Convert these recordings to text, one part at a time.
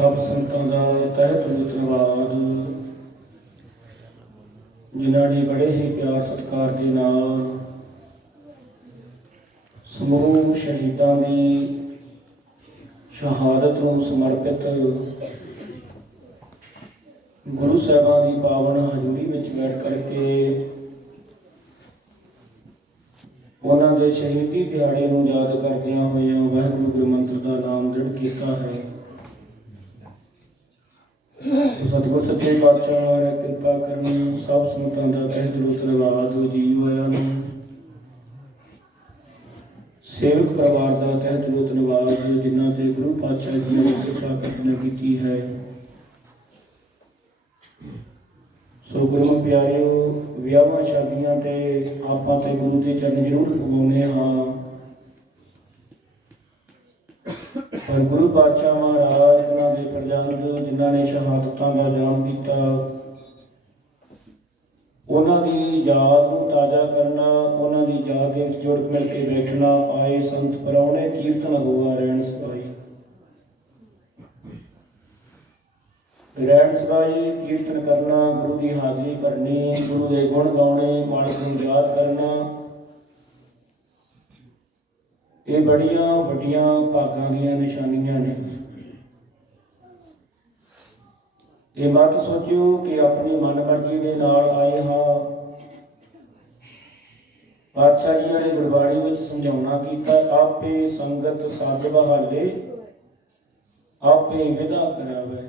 ਸਭ ਸੰਤਾਂ ਦਾ ਤਹਿ ਦਿਲੋਂ ਧੰਨਵਾਦ। ਜਿਨ੍ਹਾਂ ਨੇ ਬੜੇ ਹੀ ਪਿਆਰ ਸਤਿਕਾਰ ਦੇ ਨਾਲ ਸਮੂਹ ਸ਼ਹੀਦਾਂ ਦੀ ਸ਼ਹਾਦਤ ਨੂੰ ਸਮਰਪਿਤ ਗੁਰੂ ਸਾਹਿਬਾਂ ਦੀ ਪਾਵਨ ਹਜ਼ੂਰੀ ਵਿੱਚ ਬੈਠ ਕਰਕੇ ਉਹਨਾਂ ਦੇ ਸ਼ਹੀਦੀ ਦਿਹਾੜੇ ਨੂੰ ਯਾਦ ਕਰਦਿਆਂ ਹੋਇਆਂ ਵਾਹਿਗੁਰੂ ਦੇ ਮੰਤਰ ਦਾ ਨਾਮ ਦ੍ਰਿੜ ਕੀਤਾ ਹੈ। ਸਤਿਗੁਰ ਸੱਚੇ ਪਾਤਸ਼ਾਹ ਵਾਲੇ ਕਿਰਪਾ ਕਰਨੀ, ਸਭ ਸੰਤਾਂ ਦਾ ਤਹਿ ਦਿਲੋਂ ਧੰਨਵਾਦ ਜੀਵ ਹੋਇਆ ਨੂੰ। ਸੇਵਕ ਪਰਿਵਾਰ ਦਾ ਤਹਿ ਦਿਲੋਂ ਧੰਨਵਾਦ ਜਿਨ੍ਹਾਂ ਤੇ ਗੁਰੂ ਪਾਤਸ਼ਾਹ ਜੀ ਨੇ ਕਿਰਪਾ ਕਰਨੀ ਕੀਤੀ ਹੈ। ਸੋ ਗੁਰੂ ਪਿਆਰਿਓ, ਵਿਆਹਾਂ ਸ਼ਾਦੀਆਂ ਤੇ ਆਪਾਂ ਤੇ ਗੁਰੂ ਦੇ ਚਰਨ ਜ਼ਰੂਰ ਫਗਾਉਂਦੇ ਹਾਂ। ਪਰ ਗੁਰੂ ਪਾਤਸ਼ਾਹ ਮਹਾਰਾਜ ਉਹਨਾਂ ਦੇ ਪ੍ਰਜੰਗ ਜਿਨ੍ਹਾਂ ਨੇ ਸ਼ਹਾਦਤਾਂ ਦਾ ਜਾਮ ਕੀਤਾ, ਉਹਨਾਂ ਦੀ ਯਾਦ ਨੂੰ ਤਾਜ਼ਾ ਕਰਨਾ, ਉਹਨਾਂ ਦੀ ਯਾਦ ਦੇ ਵਿੱਚ ਜੁੜ ਮਿਲ ਕੇ ਬੈਠਣਾ, ਆਏ ਸੰਤ ਪਰੌਣੇ ਕੀਰਤਨ ਹੋਆ ਰਹਿਣ ਸਭਾਈ ਰਹਿਣ ਸਭਾਈ ਕੀਰਤਨ ਕਰਨਾ, ਗੁਰੂ ਦੀ ਹਾਜ਼ਰੀ ਕਰਨੀ ਗੁਰੂ ਦੇ ਗੁਣ ਗਾਉਣੇ, ਮਾਲਕ ਨੂੰ ਯਾਦ ਕਰਨਾ ਇਹ ਬੜੀਆਂ ਵੱਡੀਆਂ ਭਾਗਾਂ ਦੀਆਂ ਨਿਸ਼ਾਨੀਆਂ ਨੇ। ਇਹ ਮਤ ਸੋਚਿਓ ਕਿ ਆਪਣੀ ਮਨਮਰਜ਼ੀ ਦੇ ਨਾਲ ਆਏ ਹਾਂ। ਪਾਤਸ਼ਾਹ ਜੀ ਨੇ ਗੁਰਬਾਣੀ ਵਿੱਚ ਸਮਝਾਉਣਾ ਕੀਤਾ, ਆਪੇ ਸੰਗਤ ਸਾਜ ਬਹਾਲੇ, ਆਪੇ ਵਿਦਾ ਕਰਾਵੇ।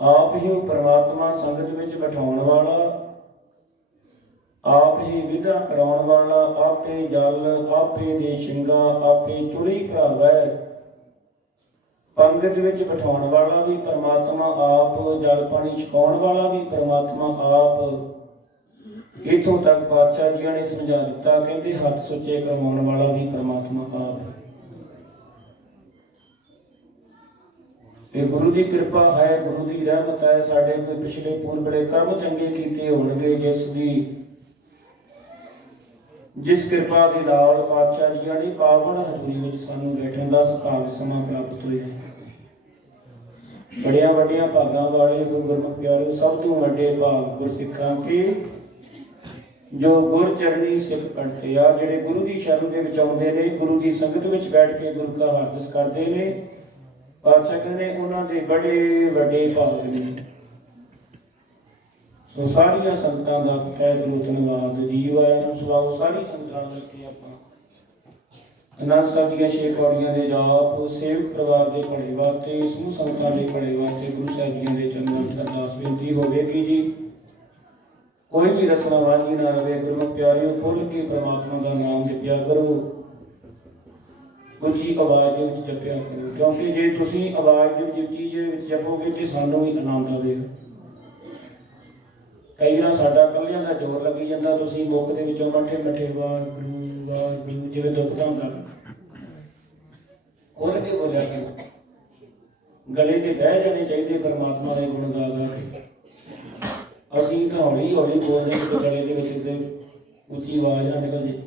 ਆਪ ਹੀ ਉਹ ਪ੍ਰਮਾਤਮਾ ਸੰਗਤ ਵਿੱਚ ਬਿਠਾਉਣ ਵਾਲਾ ਆਪ ਹੀ ਵਿਧਾ ਕਰਾਉਣ ਵਾਲਾ ਆਪੇ ਜਲ, ਆਪੇ ਦੇ ਸ਼ਿੰਗਾ, ਆਪੇ ਚੁੜੀ ਭਰਾਵੈ। ਪੰਗਤ ਵਿੱਚ ਬਿਠਾਉਣ ਵਾਲਾ ਵੀ ਪਰਮਾਤਮਾ ਆਪ, ਜਲ ਪਾਣੀ ਛਕਾਉਣ ਵਾਲਾ ਵੀ ਪਰਮਾਤਮਾ ਆਪ। ਇਥੋਂ ਤੱਕ ਪਾਤਸ਼ਾਹ ਜੀ ਨੇ ਸਮਝਾ ਦਿੱਤਾ ਕਹਿੰਦੇ ਹੱਥ ਸੁੱਚੇ ਕਰਵਾਉਣ ਵਾਲਾ ਵੀ ਪਰਮਾਤਮਾ ਆਪ ਹੈ। ਤੇ ਗੁਰੂ ਦੀ ਕਿਰਪਾ ਹੈ, ਗੁਰੂ ਦੀ ਰਹਿਮਤ ਹੈ, ਸਾਡੇ ਕੋਈ ਪਿਛਲੇ ਪੂਰਬਲੇ ਕਰਮ ਚੰਗੇ ਕੀਤੇ ਹੋਣਗੇ, ਜਿਸ ਦੀ ਜਿਸ ਕਿਰਪਾ ਦੇ ਨਾਲ ਪਾਤਸ਼ਾਹ ਦੀ ਪਾਵਨ ਹਜ਼ੂਰੀ ਵਿੱਚ ਸਾਨੂੰ ਬੈਠਣ ਦਾ ਸੁਭਾਗ ਸਮਾਂ ਪ੍ਰਾਪਤ ਹੋਇਆ ਬੜੀਆਂ ਵੱਡੀਆਂ ਭਾਗਾਂ ਵਾਲੇ ਗੁਰਮੁਖ ਪਿਆਰੇ, ਸਭ ਤੋਂ ਵੱਡੇ ਭਾਗ ਗੁਰਸਿੱਖਾਂ ਕੇ, ਜੋ ਗੁਰ ਚਰਣੀ ਸਿੱਖ ਕੱਟਦੇ ਆ, ਜਿਹੜੇ ਗੁਰੂ ਦੀ ਸ਼ਰਨ ਦੇ ਵਿੱਚ ਆਉਂਦੇ ਨੇ, ਗੁਰੂ ਦੀ ਸੰਗਤ ਵਿੱਚ ਬੈਠ ਕੇ ਗੁਰੂ ਦਾ ਹਰਦਸ ਕਰਦੇ ਨੇ, ਪਾਤਸ਼ਾਹ ਕਹਿੰਦੇ ਉਹਨਾਂ ਦੇ ਬੜੇ ਵੱਡੇ ਭਾਗ ਨੇ। ਸੋ ਸਾਰੀਆਂ ਸੰਗਤਾਂ ਦਾ ਤਹਿ ਦਿਲੋਂ ਧੰਨਵਾਦ ਜੀਵ ਨੂੰ ਸਵਾਉ ਸਾਰੀ ਸੰਗਤਾਂ ਰੱਖੀ ਆਪਾਂ? ਅਨੰਦ ਸਾਹਿਬ ਦੀਆਂ ਛੇ ਪੌੜੀਆਂ ਦੇ ਜਾਪ, ਸੇਵਕ ਪਰਿਵਾਰ ਦੇ ਭਲੇ ਵਾਸਤੇ, ਸਮੂਹ ਸੰਗਤਾਂ ਦੇ ਭਲੇ ਵਾਸਤੇ, ਗੁਰੂ ਸਾਹਿਬ ਜੀ ਦੇ ਚਰਨਾਂ ਵਿੱਚ ਅਰਦਾਸ ਬੇਨਤੀ ਹੋਵੇਗੀ ਜੀ। ਕੋਈ ਵੀ ਰਸਨਾ ਵਾਂਝੀ ਨਾ ਰਵੇ ਗੁਰੂ ਪਿਆਰਿਓ, ਖੁੱਲ ਕੇ ਪ੍ਰਮਾਤਮਾ ਦਾ ਨਾਮ ਜਪਿਆ ਕਰੋ। ਉੱਚੀ ਆਵਾਜ਼ ਦੇ ਵਿੱਚ ਜਪਿਆ ਕਰੋ, ਕਿਉਂਕਿ ਜੇ ਤੁਸੀਂ ਆਵਾਜ਼ ਦੇ ਵਿੱਚ ਉੱਚੀ ਜੇ ਵਿੱਚ ਜਪੋਗੇ ਤੇ ਸਾਨੂੰ ਵੀ ਆਨੰਦ ਆਵੇਗਾ ਕਈ ਸਾਡਾ ਕੱਲਿਆਂ ਦਾ ਜ਼ੋਰ ਲੱਗੀ ਜਾਂਦਾ, ਤੁਸੀਂ ਮੁੱਖ ਦੇ ਵਿੱਚੋਂ ਮੱਠੇ ਮੱਠੇ ਵਾਹਿਗੁਰੂ ਵਾਹਿਗੁਰੂ, ਜਿਵੇਂ ਦੁੱਖ ਦਾ ਹੁੰਦਾ। ਖੋਲ ਕੇ ਬੋਲਿਆ ਕਰੋ ਗਲੇ ਤੇ ਬਹਿ ਜਾਣੇ ਚਾਹੀਦੇ ਪਰਮਾਤਮਾ ਦੇ ਗੁਣ ਗਾ ਗਾ ਕੇ ਅਸੀਂ ਤਾਂ ਹੌਲੀ ਹੌਲੀ ਬੋਲਦੇ ਕਿ ਗਲੇ ਦੇ ਵਿੱਚ ਤੇ ਉੱਚੀ ਆਵਾਜ਼ ਨਾ ਨਿਕਲ ਜੇ।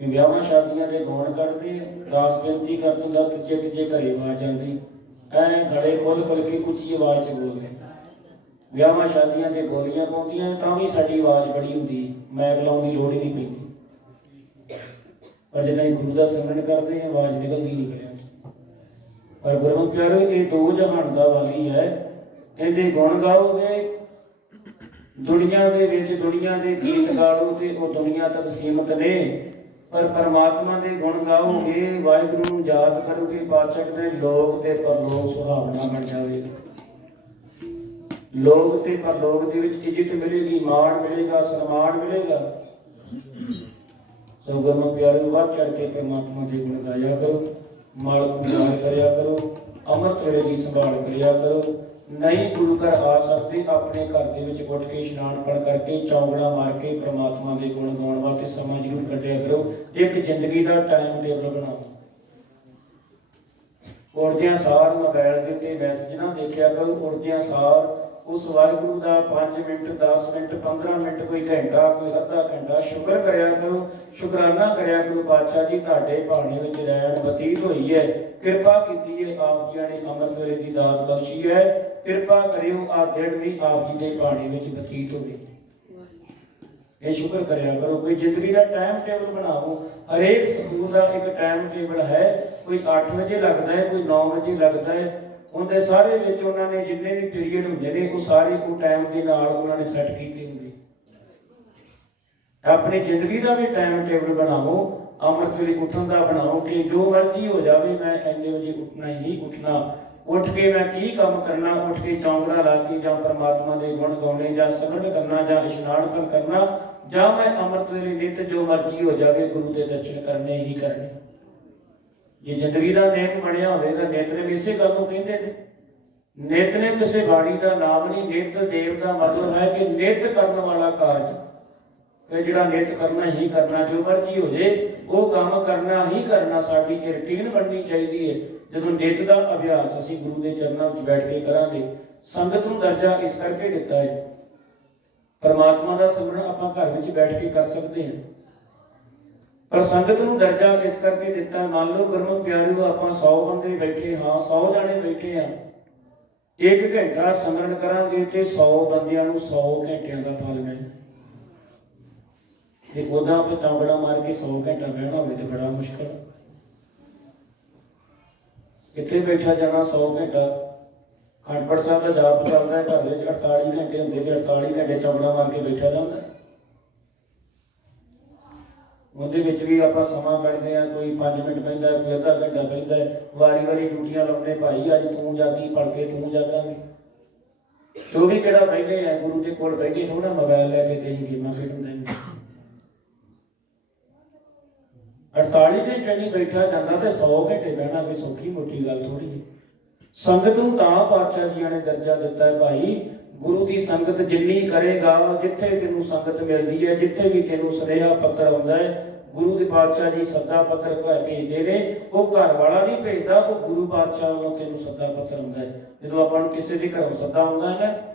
ਕਿ ਵਿਆਹਾਂ ਸ਼ਾਦੀਆਂ ਦੇ ਗਾਉਣ ਕੱਢਦੇ ਦਾਸ ਬੇਨਤੀ ਕਰ ਦਿੰਦਾ ਤੀਜੇ ਤੀਜੇ ਘਰੇ ਆਵਾਜ਼ ਜਾਂਦੀ। ਐ ਗਲੇ ਖੋਲ ਖੋਲ ਕੇ ਉੱਚੀ ਆਵਾਜ਼ 'ਚ ਬੋਲਦੇ। ਵਿਆਹਾਂ ਸ਼ਾਦੀਆਂ ਤੇ ਬੋਲੀਆਂ ਪਾਉਂਦੀਆਂ, ਤਾਂ ਵੀ ਸਾਡੀ ਆਵਾਜ਼ ਬੜੀ ਹੁੰਦੀ ਮੈਂ ਬੁਲਾਉਣ ਦੀ ਲੋੜ ਹੀ ਨਹੀਂ ਪੈਂਦੀ। ਪਰ ਜਦੋਂ ਗੁਰੂ ਦਾ ਸਿਮਰਨ ਕਰਦੇ ਹਾਂ ਆਵਾਜ਼ ਨਿਕਲਦੀ ਨਹੀਂ ਕਰਿਆ ਪਰ ਗੁਰਮੁਖ ਪਿਆਰੇ, ਇਹ ਦੋ ਜਹਾਨ ਦਾ ਵਾਲੀ ਹੈ। ਇਹਦੇ ਗੁਣ ਗਾਓਗੇ, ਦੁਨੀਆ ਦੇ ਵਿੱਚ ਦੁਨੀਆ ਦੇ ਗੀਤ ਗਾਓ ਤੇ ਉਹ ਦੁਨੀਆ ਤੱਕ ਸੀਮਤ ਨੇ। ਪਰ ਪਰਮਾਤਮਾ ਦੇ ਗੁਣ ਗਾਓਗੇ, ਵਾਹਿਗੁਰੂ ਨੂੰ ਯਾਦ ਕਰੋਗੇ ਪਾਚਕ ਦੇ ਲੋਕ ਤੇ ਪਰਲੋਕ ਸੁਹਾਵਣਾ ਬਣ ਜਾਵੇਗਾ ਲੋਕ ਤੇ ਪਰਲੋਕ ਦੇ ਵਿੱਚ ਇੱਜ਼ਤ ਮਿਲੇਗੀ, ਮਾਣ ਮਿਲੇਗਾ, ਸਨਮਾਨ ਮਿਲੇਗਾ। ਸੋ ਗੁਰਮੁਖ ਪਿਆਰੇ ਵੱਧ ਚੜ ਕੇ ਪਰਮਾਤਮਾ ਦੇ ਗੁਣ ਗਾਇਆ ਕਰੋ, ਮਾਲਕ ਨੂੰ ਕਰਿਆ ਕਰੋ ਅੰਮ੍ਰਿਤ ਵੇਲੇ ਦੀ ਸੰਭਾਲ ਕਰਿਆ ਕਰੋ। ਨਹੀਂ ਗੁਰੂ ਘਰ ਆ ਸਕਦੇ, ਆਪਣੇ ਘਰ ਦੇ ਵਿੱਚ ਉੱਠ ਕੇ ਇਸ਼ਨਾਨ ਪੜ ਕਰਕੇ ਚੌਂਗੜਾ ਮਾਰ ਕੇ ਪ੍ਰਮਾਤਮਾ ਦੇ ਗੁਣ ਗਾਉਣ ਵਾਸਤੇ ਸਮਾਂ ਜ਼ਰੂਰ ਕੱਢਿਆ ਕਰੋ। ਇੱਕ ਜ਼ਿੰਦਗੀ ਦਾ ਟਾਈਮ ਟੇਬਲ ਬਣਾਓ। ਉਰਦਿਆਂ ਸਾਰ ਮੋਬਾਈਲ ਦੇ ਉੱਤੇ ਮੈਸੇਜ ਨਾ ਦੇਖਿਆ ਕਰੋ ਉਰਦਿਆਂ ਸਾਰ ਉਸ ਵਾਹਿਗੁਰੂ ਦਾ 5 ਮਿੰਟ 10 ਮਿੰਟ 15 ਮਿੰਟ, ਕੋਈ ਘੰਟਾ, ਕੋਈ ਅੱਧਾ ਘੰਟਾ ਸ਼ੁਕਰ ਕਰਿਆ ਕਰੋ, ਸ਼ੁਕਰਾਨਾ ਕਰਿਆ ਕਰੋ, ਬਾਦਸ਼ਾਹ ਜੀ, ਤੁਹਾਡੇ ਬਾਣੇ ਵਿੱਚ ਰਹਿਣ ਬਤੀਤ ਹੋਈ ਹੈ। ਕਿਰਪਾ ਕੀਤੀ ਹੈ, ਆਪ ਜੀਆਂ ਨੇ ਅੰਮ੍ਰਿਤ ਵੇਲੇ ਦੀ ਦਾਤ ਬਖਸ਼ੀ ਹੈ। ਕਿਰਪਾ ਕਰਿਓ ਆ ਦਿਨ ਵੀ ਆਪ ਜੀ ਦੇ ਬਾਣੀ ਵਿੱਚ ਬਤੀਤ ਹੋਵੇ। ਇਹ ਸ਼ੁਕਰ ਕਰਿਆ ਕਰੋ, ਕੋਈ ਜ਼ਿੰਦਗੀ ਦਾ ਟਾਈਮ ਟੇਬਲ ਬਣਾਓ। ਹਰੇਕ ਸਕੂਲ ਦਾ ਇੱਕ ਟਾਈਮ ਟੇਬਲ ਹੈ। ਕੋਈ 8 ਵਜੇ ਲੱਗਦਾ ਹੈ, ਕੋਈ 9 ਵਜੇ ਲੱਗਦਾ ਹੈ। ਉਹਦੇ ਸਾਰੇ ਵਿੱਚ ਉਹਨਾਂ ਨੇ ਜਿੰਨੇ ਵੀ ਪੀਰੀਅਡ ਹੁੰਦੇ ਨੇ, ਉਹ ਸਾਰੇ ਉਹ ਟਾਈਮ ਦੇ ਨਾਲ ਉਹਨਾਂ ਨੇ ਸੈੱਟ ਕੀਤੇ ਹੁੰਦੇ। ਆਪਣੀ ਜ਼ਿੰਦਗੀ ਦਾ ਵੀ ਟਾਈਮ ਟੇਬਲ ਬਣਾਓ ਅੰਮ੍ਰਿਤ ਵੇਲੇ ਉੱਠਣ ਦਾ ਬਣਾਓ ਕਿ ਜੋ ਮਰਜ਼ੀ ਹੋ ਜਾਵੇ, ਮੈਂ ਇੰਨੇ ਵਜੇ ਉੱਠਣਾ ਹੀ ਉੱਠਣਾ। ਉੱਠ ਕੇ ਮੈਂ ਕੀ ਕੰਮ ਕਰਨਾ, ਉੱਠ ਕੇ ਚੌਂਕੜਾ ਲਾ ਕੇ ਜਾਂ ਪਰਮਾਤਮਾ ਦੇ ਗੁਣ ਗਾਉਣੇ ਜਾਂ ਸਿਮਰਨ ਕਰਨਾ ਜਾਂ ਇਸ਼ਨਾਨ ਕਰਨਾ ਜਾਂ ਮੈਂ ਅੰਮ੍ਰਿਤ ਵੇਲੇ ਨਿਤ ਜੋ ਮਰਜ਼ੀ ਹੋ ਜਾਵੇ, ਗੁਰੂ ਦੇ ਦਰਸ਼ਨ ਕਰਨੇ ਹੀ ਕਰਨੇ। ਜੇ ਜ਼ਿੰਦਗੀ ਦਾ ਨੇਤ ਬਣਿਆ ਹੋਵੇਗਾ ਨੇਤਰੇਮ ਇਸੇ ਗੱਲ ਨੂੰ ਕਹਿੰਦੇ ਨੇ। ਨੇਤਰੇਮ ਕਿਸੇ ਬਾਣੀ ਦਾ ਨਾਮ ਨਹੀਂ ਨੇਤਰ ਦੇਵ ਦਾ ਮਤਲਬ ਹੈ ਕਿ ਨਿਤ ਕਰਨ ਵਾਲਾ ਕਾਰਜ। ਕਿ ਜਿਹੜਾ ਨਿਤ ਕਰਨਾ ਹੀ ਕਰਨਾ, ਜੋ ਮਰਜ਼ੀ ਹੋ ਜੇ, ਉਹ ਕੰਮ ਕਰਨਾ ਹੀ ਕਰਨਾ ਸਾਡੀ ਇਹ ਰੁਟੀਨ ਬਣਨੀ ਚਾਹੀਦੀ ਹੈ। ਜਦੋਂ ਨਿਤ ਦਾ ਅਭਿਆਸ ਅਸੀਂ ਗੁਰੂ ਦੇ ਚਰਨਾਂ ਵਿੱਚ ਬੈਠ ਕੇ ਕਰਾਂਗੇ, ਸੰਗਤ ਨੂੰ ਦਰਜਾ ਇਸ ਕਰਕੇ ਦਿੱਤਾ ਹੈ। ਪਰਮਾਤਮਾ ਦਾ ਸਿਮਰਨ ਆਪਾਂ ਘਰ ਵਿੱਚ ਬੈਠ ਕੇ ਕਰ ਸਕਦੇ ਹਾਂ। ਪਰ ਸੰਗਤ ਨੂੰ ਦਰਜਾ ਇਸ ਕਰਕੇ ਦਿੱਤਾ, ਮੰਨ ਲਓ ਗੁਰਮੁਖ ਪਿਆਰਿਓ, ਆਪਾਂ 100 ਬੰਦੇ ਬੈਠੇ ਹਾਂ 100 ਜਾਣੇ ਬੈਠੇ ਆ ਇੱਕ ਘੰਟਾ ਸਿਮਰਨ ਕਰਾਂਗੇ ਤੇ 100 ਬੰਦਿਆਂ ਨੂੰ 100 ਘੰਟਿਆਂ ਦਾ ਫਲ ਮਿਲਣਾ ਤੇ ਉਹਦਾ ਆਪਾਂ ਚੌਂਕੜਾ ਮਾਰ ਕੇ 100 ਘੰਟਾ ਬਹਿਣਾ ਹੋਵੇ ਤੇ ਬੜਾ ਮੁਸ਼ਕਲ। ਹੈ। ਕਿੱਥੇ ਬੈਠਾ ਜਾਣਾ 100 ਘੰਟਾ। ਖੰਡਪੜ ਸਾਹਿਬ ਦਾ ਜਾਪ ਚੱਲਦਾ ਹੈ, ਘਰ ਵਿੱਚ 48 ਘੰਟੇ ਹੁੰਦੇ ਤੇ 48 ਘੰਟੇ ਚੌਂਕੜਾ ਮਾਰ ਕੇ ਬੈਠਾ ਜਾਂਦਾ। ਉਹਦੇ ਵਿੱਚ ਵੀ ਆਪਾਂ ਸਮਾਂ ਕੱਢਦੇ ਆ ਕੋਈ 5 ਮਿੰਟ ਪੈਂਦਾ ਕੋਈ ਅੱਧਾ ਘੰਟਾ ਪੈਂਦਾ ਵਾਰੀ ਵਾਰੀ ਡਿਊਟੀਆਂ ਲਾਉਂਦੇ, ਭਾਈ ਅੱਜ ਤੂੰ ਜਾਗੀ ਪੜ ਕੇ ਤੂੰ ਜਾਗਾਂਗੇ ਜੋ ਵੀ ਕਿਹੜਾ ਬੈਠੇ ਆ, ਗੁਰੂ ਦੇ ਕੋਲ ਬੈਠੇ ਥੋੜਾ ਮੋਬਾਈਲ ਲੈ ਕੇ ਤੇ ਗੇਮਾਂ ਖੇਡਦੇ ਨੇ 48 ਘੰਟੇ ਨਹੀਂ ਬੈਠਾ ਜਾਂਦਾ ਤੇ 100 ਘੰਟੇ ਬਹਿਣਾ ਕੋਈ ਸੌਖੀ ਮੋਟੀ ਗੱਲ ਥੋੜੀ ਜਿਹੀ ਸੰਗਤ ਨੂੰ ਤਾਂ ਪਾਤਸ਼ਾਹ ਜੀਆਂ ਨੇ ਦਰਜਾ ਦਿੱਤਾ ਹੈ, ਭਾਈ ਗੁਰੂ ਦੀ ਸੰਗਤ ਜਿੰਨੀ ਕਰੇਗਾ, ਜਿੱਥੇ ਤੈਨੂੰ ਸੰਗਤ ਮਿਲਦੀ ਹੈ, ਜਿੱਥੇ ਵੀ ਤੈਨੂੰ ਸੁਨੇਹਾ ਪੱਤਰ ਆਉਂਦਾ ਹੈ ਗੁਰੂ ਦੇ ਪਾਤਸ਼ਾਹ ਜੀ ਸੱਦਾ ਪੱਤਰ ਭੇ- ਭੇਜਦੇ ਨੇ ਉਹ ਘਰ ਵਾਲਾ ਨਹੀਂ ਭੇਜਦਾ, ਉਹ ਗੁਰੂ ਪਾਤਸ਼ਾਹ ਵੱਲੋਂ ਤੈਨੂੰ ਸੱਦਾ ਪੱਤਰ ਆਉਂਦਾ ਹੈ। ਜਦੋਂ ਆਪਾਂ ਨੂੰ ਕਿਸੇ ਦੇ ਘਰੋਂ ਸੱਦਾ ਆਉਂਦਾ ਹੈ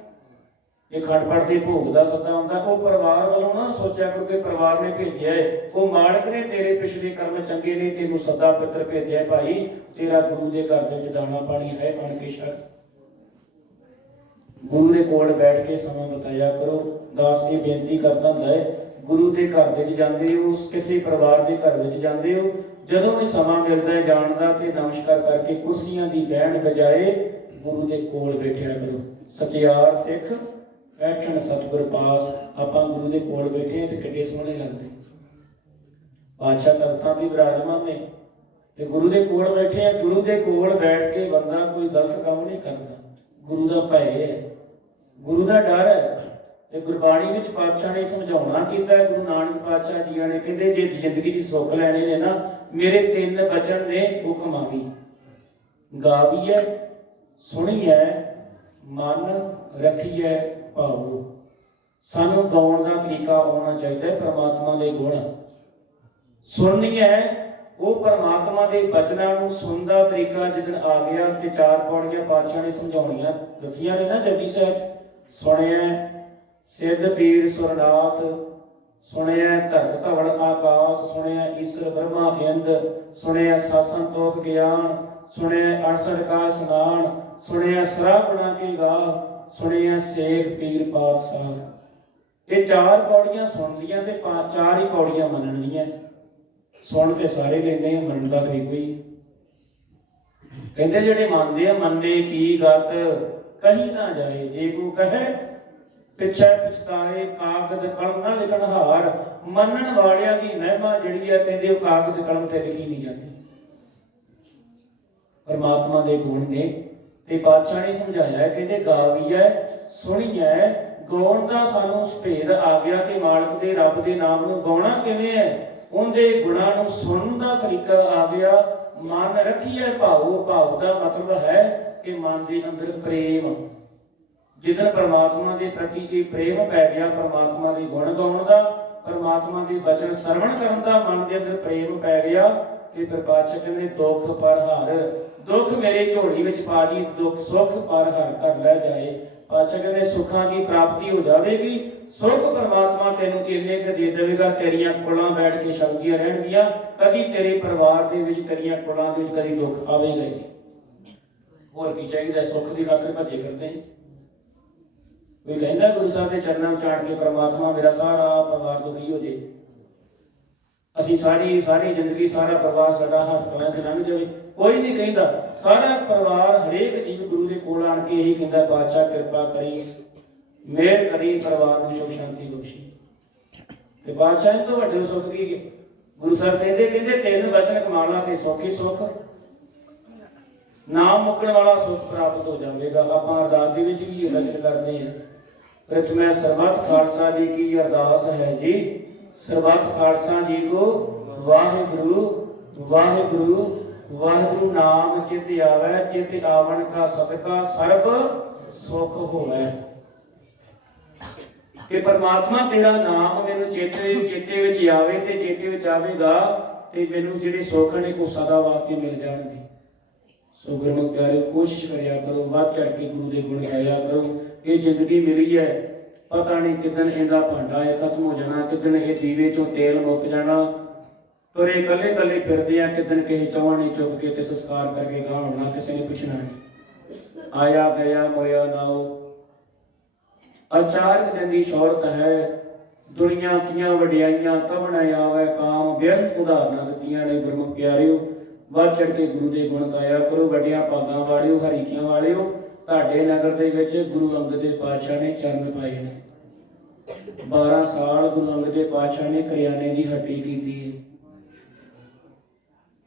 ਇਹ ਖੜਪੜ ਦੇ ਭੋਗ ਦਾ ਸੱਦਾ ਆਉਂਦਾ, ਉਹ ਪਰਿਵਾਰ ਵੱਲੋਂ ਨਾ ਸੋਚਿਆ ਕਰੋ ਕਿ ਪਰਿਵਾਰ ਨੇ ਭੇਜਿਆ ਹੈ। ਉਹ ਮਾਲਕ ਨੇ ਤੇਰੇ ਪਿਛਲੇ ਕਰਮ ਚੰਗੇ ਨੇ, ਤੈਨੂੰ ਸੱਦਾ ਪੱਤਰ ਭੇਜਿਆ ਭਾਈ, ਤੇਰਾ ਗੁਰੂ ਦੇ ਘਰ ਦੇ ਵਿੱਚ ਦਾਣਾ ਪਾਣੀ ਹੈ, ਬਣ ਕੇ ਛੱਡ। ਗੁਰੂ ਦੇ ਕੋਲ ਬੈਠ ਕੇ ਸਮਾਂ ਬਤਾਇਆ ਕਰੋ। ਦਾਸ ਦੀ ਬੇਨਤੀ ਕਰਦਾ ਹੁੰਦਾ ਹੈ ਗੁਰੂ ਦੇ ਘਰ ਵਿੱਚ ਜਾਂਦੇ ਹੋ, ਕਿਸੇ ਪਰਿਵਾਰ ਦੇ ਘਰ ਵਿੱਚ ਜਾਂਦੇ ਹੋ, ਜਦੋਂ ਵੀ ਸਮਾਂ ਮਿਲਦਾ ਹੈ ਜਾਣ ਦਾ ਤੇ ਨਮਸਕਾਰ ਕਰਕੇ ਕੁਰਸੀਆਂ ਦੀ ਬਹਿਣ ਬਜਾਏ ਗੁਰੂ ਦੇ ਕੋਲ ਬੈਠਿਆ ਕਰੋ। ਸਚਿਆਰ ਸਿੱਖ, ਬੈਠਣ ਸਤਿਗੁਰ ਪਾਸ, ਆਪਾਂ ਗੁਰੂ ਦੇ ਕੋਲ ਬੈਠੇ ਹਾਂ ਤੇ ਕਿੱਡੇ ਸੋਹਣੇ ਲੱਗਦੇ ਪਾਤਸ਼ਾਹ ਤਖਤਾਂ ਦੀ ਵਿਰਾਜਮਾਨ ਨੇ ਤੇ ਗੁਰੂ ਦੇ ਕੋਲ ਬੈਠੇ ਆ ਗੁਰੂ ਦੇ ਕੋਲ ਬੈਠ ਕੇ ਬੰਦਾ ਕੋਈ ਗਲਤ ਕੰਮ ਨਹੀਂ ਕਰਦਾ। ਗੁਰੂ ਦਾ ਭੈ ਹੈ। ਗੁਰੂ ਦਾ ਡਰ ਹੈ। ਤੇ ਗੁਰਬਾਣੀ ਵਿੱਚ ਪਾਤਸ਼ਾਹ ਨੇ ਸਮਝਾਉਣਾ ਕੀਤਾ ਹੈ ਗੁਰੂ ਨਾਨਕ ਪਾਤਸ਼ਾਹ ਜੀ ਨੇ ਕਹਿੰਦੇ, ਜੇ ਜ਼ਿੰਦਗੀ ਦੀ ਸੁੱਖ ਲੈਣੇ ਨੇ ਨਾ, ਮੇਰੇ ਤਿੰਨ ਬਚਨ ਨੇ ਹੁਕਮ ਆਗੀ ਗਾਵੀਐ, ਸੁਣੀਐ, ਮਨ ਰੱਖੀਐ, ਭਾਵੋ। ਸਾਨੂੰ ਗਾਉਣ ਦਾ ਤਰੀਕਾ ਆਉਣਾ ਚਾਹੀਦਾ ਹੈ, ਪ੍ਰਮਾਤਮਾ ਦੇ ਗੁਣ। ਸੁਣਨੀ ਹੈ ਉਹ ਪ੍ਰਮਾਤਮਾ ਦੇ ਬਚਨਾਂ ਨੂੰ ਸੁਣਦਾ ਤਰੀਕਾ ਜਦੋਂ ਆ ਗਿਆ, ਤੇ ਚਾਰ ਪੌੜੀਆਂ ਪਾਤਸ਼ਾਹ ਨੇ ਸਮਝਾਉਣੀਆਂ ਦੱਸੀਆਂ ਨੇ ਨਾ ਜਪੀ ਸਾਹਿਬ। ਸੁਣਿਆ ਸਿੱਧ ਪੀਰ ਸੁਰਨਾਥ ਸੁਣਿਆ ਧਰਤ ਧਵਲ ਆਕਾਸ਼ ਸੁਣਿਆ ਈਸ਼ਰ ਬ੍ਰਹਮਾ ਇੰਦ ਸੁਣਿਆ ਸਾਸਨ ਤੋਪ ਗਿਆਨ ਸੁਣਿਆ ਅੜਸੜ ਕਾ ਸਨਾਨ ਸੁਣਿਆ ਸਰਾਪਣਾ ਕੀ ਗਾ ਸੁਣਿਆ ਸੇਖ ਪੀਰ ਪਾਤਸ਼ਾਹ। ਇਹ ਚਾਰ ਪੌੜੀਆਂ ਸੁਣਦੀਆਂ ਤੇ ਪਾ- ਚਾਰ ਹੀ ਪੌੜੀਆਂ ਮੰਨਣੀਆਂ ਸੁਣ ਤੇ ਸਾਰੇ ਕਹਿੰਦੇ ਮੰਨਦਾ ਮੰਨਣ ਕੋਈ ਕੋਈ। ਕਹਿੰਦੇ ਜਿਹੜੇ ਮੰਨਦੇ ਆ, ਮੰਨੇ ਕੀ ਗਤ, ਕਹੀ ਨਾ ਜਾਏ, ਜੇ ਕੋ ਕਹੇ ਪਿੱਛੇ ਪਛਤਾਏ ਕਾਗਜ਼ ਕਲਮ ਨਾ ਲਿਖਣ ਹਾਰ ਮੰਨਣ ਵਾਲਿਆਂ ਦੀ ਮਹਿਮਾ ਜਿਹੜੀ ਆ ਕਹਿੰਦੇ ਉਹ ਕਾਗਜ਼ ਕਲਮ ਤੇ ਲਿਖੀ ਨਹੀਂ ਜਾਂਦੀ। ਪਰਮਾਤਮਾ ਦੇ ਗੁਣ ਨੇ ਤੇ ਪਾਤਸ਼ਾਹ ਨੇ ਸਮਝਾਇਆ ਹੈ, ਕਹਿੰਦੇ ਗਾਵੀਐ ਗਾਉਣ ਦਾ ਸਾਨੂੰ ਭੇਦ ਆ ਗਿਆ ਕਿ ਮਾਲਕ ਦੇ ਰੱਬ ਦੇ ਨਾਮ ਨੂੰ ਗਾਉਣਾ ਕਿਵੇਂ ਹੈ ਉਹਦੇ ਗੁਣਾਂ ਨੂੰ ਸੁਣਨ ਦਾ ਤਰੀਕਾ ਆ ਗਿਆ। ਮਨ ਰੱਖੀਐ ਭਾਉ ਭਾਉ ਦਾ ਮਤਲਬ ਹੈ ਕਿ ਮਨ ਦੇ ਅੰਦਰ ਪ੍ਰੇਮ। ਜਿੱਦਣ ਪਰਮਾਤਮਾ ਦੇ ਪ੍ਰਤੀ ਇਹ ਪ੍ਰੇਮ ਪੈ ਗਿਆ, ਪ੍ਰਮਾਤਮਾ ਦੇ ਗੁਣ ਗਾਉਣ ਦਾ, ਪ੍ਰਮਾਤਮਾ ਦੇ ਬਚਨ ਸਰਵਣ ਕਰਨ ਦਾ ਮਨ ਦੇ ਅੰਦਰ ਪ੍ਰੇਮ ਪੈ ਗਿਆ, ਤੇ ਫਿਰ ਬਾਦਸ਼ਾਹ ਦੁੱਖ ਪਰ ਹਰ, ਦੁੱਖ ਮੇਰੇ ਝੋਲੀ ਵਿੱਚ ਪਾ ਦੀ, ਦੁੱਖ ਸੁੱਖ ਪਰ ਹਰ ਕਰ ਲੈ ਜਾਏ। ਬਾਦਸ਼ਾਹ ਕਹਿੰਦੇ ਸੁੱਖਾਂ ਦੀ ਪ੍ਰਾਪਤੀ ਹੋ ਜਾਵੇਗੀ, ਸੁਖ ਪਰਮਾਤਮਾ ਤੈਨੂੰ ਇੰਨੇ ਕੁ ਦੇ ਦੇਵੇਗਾ, ਤੇਰੀਆਂ ਕੁਲਾਂ ਬੈਠ ਕੇ ਸ਼ਬਦੀਆਂ ਰਹਿਣਗੀਆਂ, ਕਦੀ ਤੇਰੇ ਪਰਿਵਾਰ ਦੇ ਵਿੱਚ, ਤੇਰੀਆਂ ਕੁਲਾਂ ਦੇ ਵਿੱਚ ਕਦੀ ਦੁੱਖ ਆਵੇਗਾ ਹੋਰ ਕੀ ਚਾਹੀਦਾ, ਸੁੱਖ ਦੀ ਖਾਤਰ ਭੱਜੇ ਫਿਰਦੇ ਹਾਂ। ਵੀ ਕਹਿੰਦਾ ਗੁਰੂ ਸਾਹਿਬ ਦੇ ਚਰਨਾਂ ਵਿੱਚ ਆਣ ਕੇ ਪ੍ਰਮਾਤਮਾ ਮੇਰਾ ਸਾਰਾ ਪਰਿਵਾਰ ਦੁਖੀ ਹੋ ਜੇ। ਅਸੀਂ ਸਾਰੀ ਸਾਰੀ ਜ਼ਿੰਦਗੀ ਸਾਰਾ ਪਰਿਵਾਰ ਸਾਡਾ ਹੱਥ ਕਲਾਂ ਚ ਲੰਘ ਜਾਵੇ। ਕੋਈ ਨਹੀਂ ਕਹਿੰਦਾ। ਸਾਰਾ ਪਰਿਵਾਰ ਹਰੇਕ ਜੀਵ ਗੁਰੂ ਦੇ ਕੋਲ ਆਣ ਕੇ ਇਹੀ ਕਹਿੰਦਾ, ਬਾਦਸ਼ਾਹ, ਕਿਰਪਾ ਕਰੀ। ਮਿਹਰ ਕਰੀ ਪਰਿਵਾਰ ਨੂੰ ਸੁਖ, ਸ਼ਾਂਤੀ, ਬਖਸ਼ੀ। ਤੇ ਬਾਦਸ਼ਾਹ, ਇਹ ਤੋਂ ਵੱਡੇ ਸੁੱਖ ਕੀ ਗੁਰੂ ਸਾਹਿਬ ਕਹਿੰਦੇ ਕਹਿੰਦੇ, ਤਿੰਨ ਵਚਨ ਕਮਾਉਣਾ ਤੇ ਸੌਖੀ ਸੁੱਖ ਨਾਮ ਮੁਕਣ ਵਾਲਾ ਸੁੱਖ ਪ੍ਰਾਪਤ ਹੋ ਜਾਵੇਗਾ। ਆਪਾਂ ਅਰਦਾਸ ਦੇ ਵਿੱਚ ਵੀ ਇਹ ਕਰਦੇ ਹਾਂ। ਪ੍ਰਥਮੇ ਸਰਬੱਤ ਖਾਲਸਾ ਜੀ ਕੀ ਅਰਦਾਸ ਹੈ ਜੀ। ਸਰਬੱਤ ਖਾਲਸਾ ਜੀ ਕੋ ਵਾਹਿਗੁਰੂ ਵਾਹਿਗੁਰੂ ਵਾਹਿਗੁਰੂ ਨਾਮ ਚਿਤ ਆਵੇ, ਚਿਤ ਆਵਣ ਕਾ ਸਦਕਾ ਸਰਬ ਸੁਖ ਹੋਵੇ। ਕਿ ਪਰਮਾਤਮਾ ਤੇਰਾ ਨਾਮ ਮੈਨੂੰ ਚੇਤੇ ਚੇਤੇ ਵਿੱਚ ਆਵੇ ਤੇ ਚੇਤੇ ਵਿੱਚ ਆਵੇਗਾ ਤੇ ਮੈਨੂੰ ਜਿਹੜੇ ਸੁੱਖ ਨੇ ਉਹ ਸਦਾ ਵਾਸਤੇ ਮਿਲ ਜਾਣਗੇ। ਸੋ ਗੁਰਮੁਖ ਪਿਆਰੇ ਕੋਸ਼ਿਸ਼ ਕਰਿਆ ਕਰੋ, ਵੱਧ ਚੜ ਕੇ ਗੁਰੂ ਦੇ ਗੁਣ ਗਾਇਆ ਕਰੋ। ਇਹ ਜ਼ਿੰਦਗੀ ਮਿਲੀ ਹੈ। ਪਤਾ ਨਹੀਂ ਕਿਦਨ ਇਹਦਾ ਭਾਂਡਾ ਇਹ ਖਤਮ ਹੋ ਜਾਣਾ ਕਿਦਨ ਇਹ ਦੀਵੇ ਚੋਂ ਤੇਲ ਮੁੱਕ ਜਾਣਾ। ਤੁਰੇ ਇਕੱਲੇ ਇਕੱਲੇ ਫਿਰਦੇ ਆ ਕਿਦਨ ਕਿਸੇ ਚੌਂ ਚੁੱਕ ਕੇ ਤੇ ਸੰਸਕਾਰ ਕਰਕੇ ਗਾਹ ਹੋਣਾ, ਕਿਸੇ ਨੇ ਪੁੱਛਣਾ ਆਇਆ ਗਿਆ ਮੋਇਆ ਨਾਉ। ਅਚਾਰਕ ਦਿਨ ਦੀ ਸ਼ੌਹਰਤ ਹੈ। ਦੁਨੀਆ ਕੀਆਂ ਵਡਿਆਈਆਂ, ਕਵਣ ਆਵੇ ਕਾਮ ਬਿਰਤ ਉਦਾਹਰਨਾਂ ਦਿੱਤੀਆਂ ਨੇ ਗੁਰਮੁਖ ਪਿਆਰਿਓ। ਵੱਧ ਚੜ ਕੇ ਗੁਰੂ ਦੇ ਗੁਣ ਗਾਇਆ ਕਰੋ, ਵੱਡੀਆਂ ਭਾਗਾਂ ਵਾਲਿਓ ਹਰੀਕੀਆਂ ਵਾਲਿਓ, ਤੁਹਾਡੇ ਨਗਰ ਦੇ ਵਿੱਚ ਗੁਰੂ ਅੰਗਦ ਦੇ ਪਾਤਸ਼ਾਹ ਨੇ ਚਰਨ ਪਾਏ ਨੇ। 12 ਸਾਲ ਗੁਰੂ ਅੰਗਦ ਦੇ ਪਾਤਸ਼ਾਹ ਨੇ ਕਰਿਆਨੇ ਦੀ ਹੱਟੀ ਕੀਤੀ ਹੈ।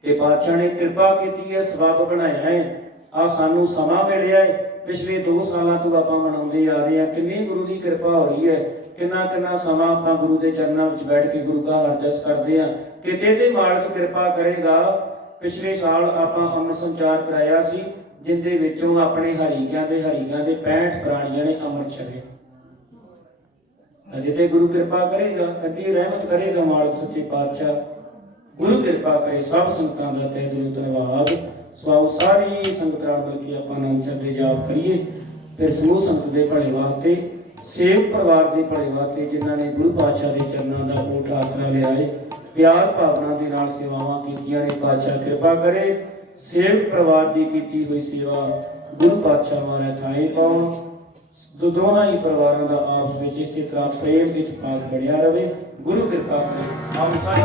ਤੇ ਪਾਤਸ਼ਾਹ ਨੇ ਕਿਰਪਾ ਕੀਤੀ ਹੈ ਸਬਬ ਬਣਾਇਆ ਹੈ। ਆ ਸਾਨੂੰ ਸਮਾਂ ਮਿਲਿਆ ਹੈ। ਪਿਛਲੇ 2 ਸਾਲਾਂ ਤੋਂ ਆਪਾਂ ਮਨਾਉਂਦੇ ਆ ਰਹੇ ਹਾਂ। ਕਿੰਨੀ ਗੁਰੂ ਦੀ ਕਿਰਪਾ ਹੋਈ ਹੈ। ਕਿੰਨਾ ਕਿੰਨਾ ਸਮਾਂ ਆਪਾਂ ਗੁਰੂ ਦੇ ਚਰਨਾਂ ਵਿੱਚ ਬੈਠ ਕੇ ਗੁਰੂ ਦਾ ਅਰਜਸ ਕਰਦੇ ਆ ਕਿਤੇ ਤੇ ਮਾਲਕ ਕਿਰਪਾ ਕਰੇਗਾ ਪਿਛਲੇ ਸਾਲ ਆਪਾਂ ਅੰਮ੍ਰਿਤ ਸੰਚਾਰ ਕਰਾਇਆ ਸੀ, ਜਿੰਦੇ ਵਿੱਚੋਂ ਆਪਣੇ ਹਰੀਆਂ ਦੇ ਹਰੀਆਂ ਦੇ 65 ਪ੍ਰਾਣੀਆਂ ਨੇ ਅੰਮ੍ਰਿਤ ਛਕਿਆ। ਅਜੇ ਗੁਰੂ ਕਿਰਪਾ ਕਰੇਗਾ ਕਦੀ ਰਹਿਮਤ ਕਰੇਗਾ ਮਾਲਕ ਸੱਚੇ ਪਾਤਸ਼ਾਹ। ਗੁਰੂ ਕਿਰਪਾ ਕਰੇ ਸਭ ਸੰਗਤਾਂ ਦਾ ਤਹਿ ਦਿਲੋਂ ਧੰਨਵਾਦ। ਸਵਾਉ ਸਾਰੀ ਸੰਗਤ ਨਾਲ ਮਿਲ ਕੇ ਆਪਾਂ ਨਾਮ ਚੱਲੇ ਜਾਪ ਕਰੀਏ ਤੇ ਸਮੂਹ ਸੰਗਤ ਦੇ ਭਲੇ ਵਾਸਤੇ ਸੇਵ ਪਰਿਵਾਰ ਦੇ ਭਲੇ ਵਾਸਤੇ ਜਿਨ੍ਹਾਂ ਨੇ ਗੁਰੂ ਪਾਤਸ਼ਾਹ ਦੇ ਚਰਨਾਂ ਦਾ ਓਟ ਆਸਰਾ ਲਿਆ ਹੈ ਪਿਆਰ ਭਾਵਨਾ ਦੇ ਨਾਲ ਸੇਵਾਵਾਂ ਕੀਤੀਆਂ ਨੇ, ਪਾਤਸ਼ਾਹ ਕਿਰਪਾ ਕਰੇ। ਸੇਵ ਪਰਿਵਾਰ ਦੀ ਕੀਤੀ ਹੋਈ ਸੇਵਾ ਗੁਰੂ ਪਾਤਸ਼ਾਹ ਮਹਾਰਾਜ ਥਾਏ ਪਾਉਣ। ਦੋ, ਦੋਹਾਂ ਹੀ ਪਰਿਵਾਰਾਂ ਦਾ ਆਪਸ ਵਿੱਚ ਇਸੇ ਤਰ੍ਹਾਂ ਪ੍ਰੇਮ ਵਿੱਚ ਭਾਗ ਬਣਿਆ ਰਵੇ ਗੁਰੂ ਕਿਰਪਾ ਕਰੇ। ਆਪ ਸਾਰੀ।